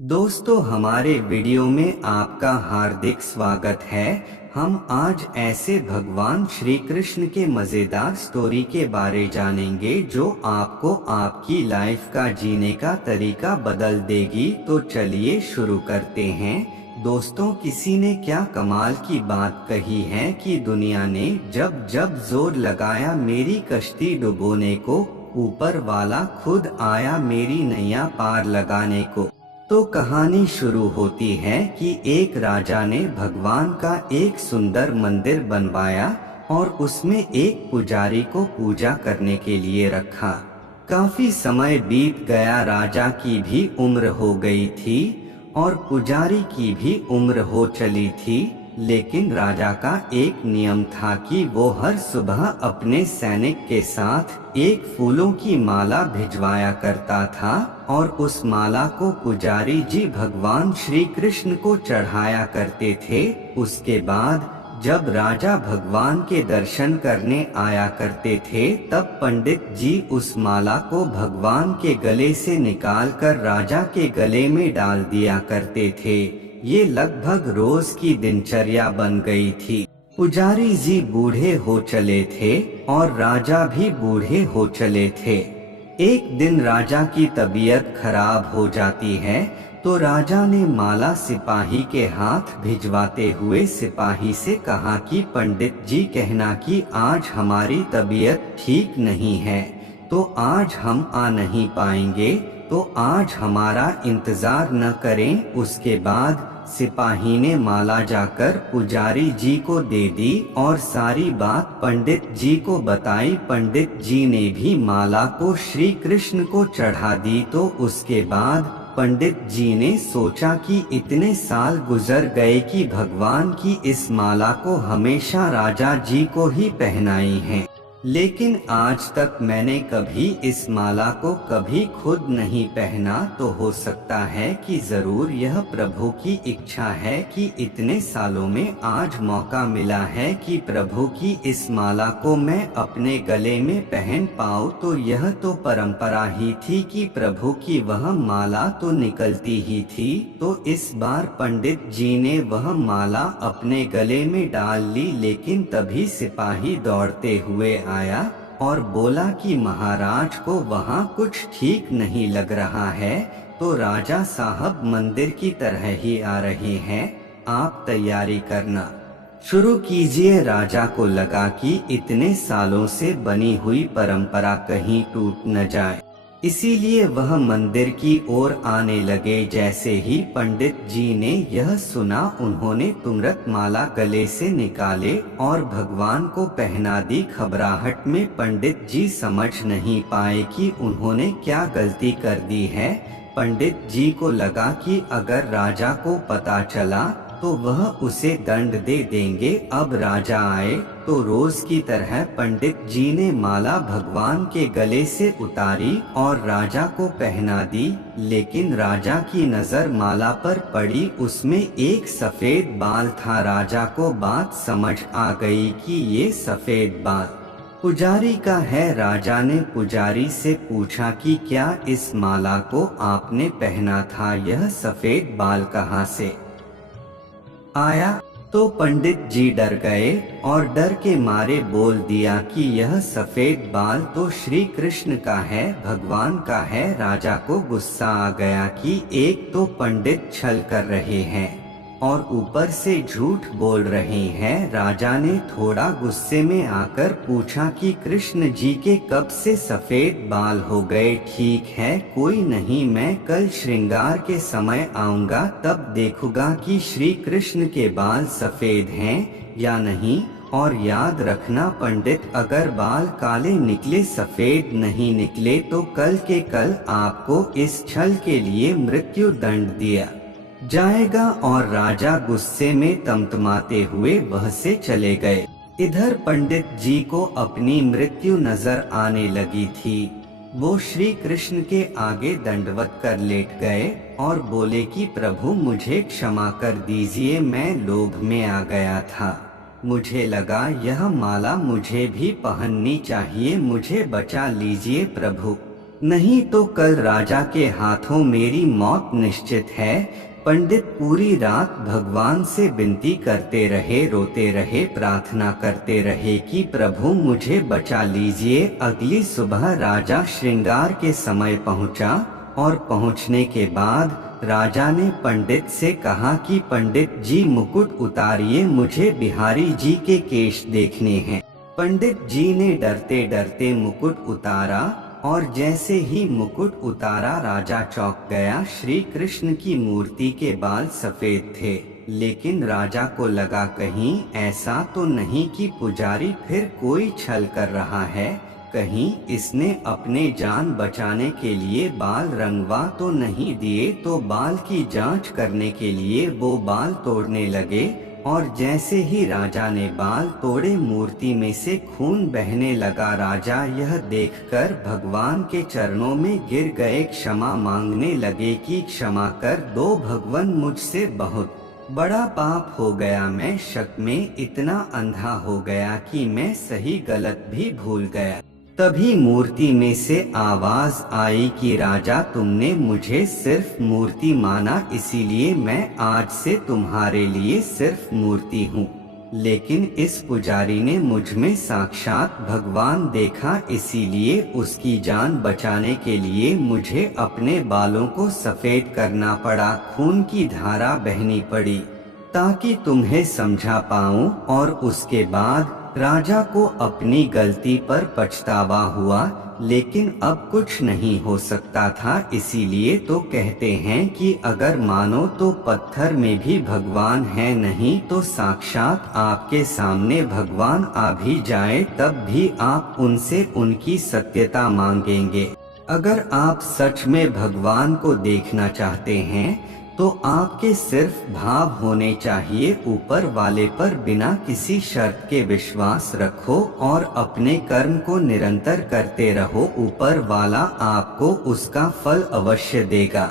दोस्तों, हमारे वीडियो में आपका हार्दिक स्वागत है। हम आज ऐसे भगवान श्री कृष्ण के मजेदार स्टोरी के बारे जानेंगे जो आपको आपकी लाइफ का जीने का तरीका बदल देगी। तो चलिए शुरू करते हैं। दोस्तों, किसी ने क्या कमाल की बात कही है कि दुनिया ने जब जब जोर लगाया मेरी कश्ती डुबोने को, ऊपर वाला खुद आया मेरी नैया पार लगाने को। तो कहानी शुरू होती है कि एक राजा ने भगवान का एक सुंदर मंदिर बनवाया और उसमें एक पुजारी को पूजा करने के लिए रखा। काफी समय बीत गया, राजा की भी उम्र हो गई थी और पुजारी की भी उम्र हो चली थी। लेकिन राजा का एक नियम था कि वो हर सुबह अपने सैनिक के साथ एक फूलों की माला भिजवाया करता था और उस माला को पुजारी जी भगवान श्री कृष्ण को चढ़ाया करते थे। उसके बाद जब राजा भगवान के दर्शन करने आया करते थे, तब पंडित जी उस माला को भगवान के गले से निकालकर राजा के गले में डाल दिया करते थे। ये लगभग रोज की दिनचर्या बन गई थी। पुजारी जी बूढ़े हो चले थे और राजा भी बूढ़े हो चले थे। एक दिन राजा की तबीयत खराब हो जाती है, तो राजा ने माला सिपाही के हाथ भिजवाते हुए सिपाही से कहा कि पंडित जी कहना कि आज हमारी तबीयत ठीक नहीं है, तो आज हम आ नहीं पाएंगे, तो आज हमारा इंतजार न करें। उसके बाद सिपाही ने माला जाकर पुजारी जी को दे दी और सारी बात पंडित जी को बताई। पंडित जी ने भी माला को श्री कृष्ण को चढ़ा दी। तो उसके बाद पंडित जी ने सोचा कि इतने साल गुजर गए कि भगवान की इस माला को हमेशा राजा जी को ही पहनाई है, लेकिन आज तक मैंने कभी इस माला को कभी खुद नहीं पहना। तो हो सकता है कि जरूर यह प्रभु की इच्छा है कि इतने सालों में आज मौका मिला है कि प्रभु की इस माला को मैं अपने गले में पहन पाऊँ। तो यह तो परंपरा ही थी कि प्रभु की वह माला तो निकलती ही थी। तो इस बार पंडित जी ने वह माला अपने गले में डाल ली, लेकिन तभी सिपाही दौड़ते हुए आया और बोला कि महाराज को वहाँ कुछ ठीक नहीं लग रहा है। तो राजा साहब मंदिर की तरह ही आ रहे हैं, आप तैयारी करना शुरू कीजिए। राजा को लगा कि इतने सालों से बनी हुई परंपरा कहीं टूट न जाए, इसीलिए वह मंदिर की ओर आने लगे। जैसे ही पंडित जी ने यह सुना, उन्होंने तुरंत माला गले से निकाले और भगवान को पहना दी। घबराहट में पंडित जी समझ नहीं पाए कि उन्होंने क्या गलती कर दी है। पंडित जी को लगा कि अगर राजा को पता चला तो वह उसे दंड दे देंगे। अब राजा आए तो रोज की तरह पंडित जी ने माला भगवान के गले से उतारी और राजा को पहना दी। लेकिन राजा की नजर माला पर पड़ी, उसमें एक सफेद बाल था। राजा को बात समझ आ गई कि ये सफेद बाल पुजारी का है। राजा ने पुजारी से पूछा कि क्या इस माला को आपने पहना था? यह सफेद बाल कहाँ से आया? तो पंडित जी डर गए और डर के मारे बोल दिया कि यह सफेद बाल तो श्री कृष्ण का है, भगवान का है। राजा को गुस्सा आ गया कि एक तो पंडित छल कर रहे हैं और ऊपर से झूठ बोल रहे हैं। राजा ने थोड़ा गुस्से में आकर पूछा कि कृष्ण जी के कब से सफेद बाल हो गए? ठीक है, कोई नहीं, मैं कल श्रृंगार के समय आऊंगा, तब देखूंगा कि श्री कृष्ण के बाल सफेद हैं या नहीं। और याद रखना पंडित, अगर बाल काले निकले, सफेद नहीं निकले, तो कल के कल आपको इस छल के लिए मृत्यु दंड दिया जाएगा। और राजा गुस्से में तमतमाते हुए वह से चले गए। इधर पंडित जी को अपनी मृत्यु नजर आने लगी थी। वो श्री कृष्ण के आगे दंडवत कर लेट गए और बोले कि प्रभु मुझे क्षमा कर दीजिए, मैं लोभ में आ गया था। मुझे लगा यह माला मुझे भी पहननी चाहिए, मुझे बचा लीजिए प्रभु। नहीं तो कल राजा के हाथों मेरी मौत निश्चित है। पंडित पूरी रात भगवान से विनती करते रहे, रोते रहे, प्रार्थना करते रहे कि प्रभु मुझे बचा लीजिए। अगली सुबह राजा श्रृंगार के समय पहुंचा और पहुंचने के बाद राजा ने पंडित से कहा कि पंडित जी मुकुट उतारिए, मुझे बिहारी जी के केश देखने हैं। पंडित जी ने डरते डरते मुकुट उतारा और जैसे ही मुकुट उतारा राजा चौंक गया। श्री कृष्ण की मूर्ति के बाल सफेद थे, लेकिन राजा को लगा कहीं ऐसा तो नहीं कि पुजारी फिर कोई छल कर रहा है, कहीं इसने अपने जान बचाने के लिए बाल रंगवा तो नहीं दिए। तो बाल की जांच करने के लिए वो बाल तोड़ने लगे और जैसे ही राजा ने बाल तोड़े मूर्ति में से खून बहने लगा। राजा यह देखकर भगवान के चरणों में गिर गए, क्षमा मांगने लगे कि क्षमा कर दो भगवान, मुझसे बहुत बड़ा पाप हो गया। मैं शक में इतना अंधा हो गया कि मैं सही गलत भी भूल गया। तभी मूर्ति में से आवाज आई कि राजा तुमने मुझे सिर्फ मूर्ति माना, इसीलिए मैं आज से तुम्हारे लिए सिर्फ मूर्ति हूँ। लेकिन इस पुजारी ने मुझ में साक्षात भगवान देखा, इसीलिए उसकी जान बचाने के लिए मुझे अपने बालों को सफेद करना पड़ा, खून की धारा बहनी पड़ी ताकि तुम्हें समझा पाऊं। और उसके बाद राजा को अपनी गलती पर पछतावा हुआ, लेकिन अब कुछ नहीं हो सकता था। इसीलिए तो कहते हैं कि अगर मानो तो पत्थर में भी भगवान है, नहीं तो साक्षात आपके सामने भगवान आ भी जाए तब भी आप उनसे उनकी सत्यता मांगेंगे। अगर आप सच में भगवान को देखना चाहते हैं तो आपके सिर्फ भाव होने चाहिए। ऊपर वाले पर बिना किसी शर्त के विश्वास रखो और अपने कर्म को निरंतर करते रहो, ऊपर वाला आपको उसका फल अवश्य देगा।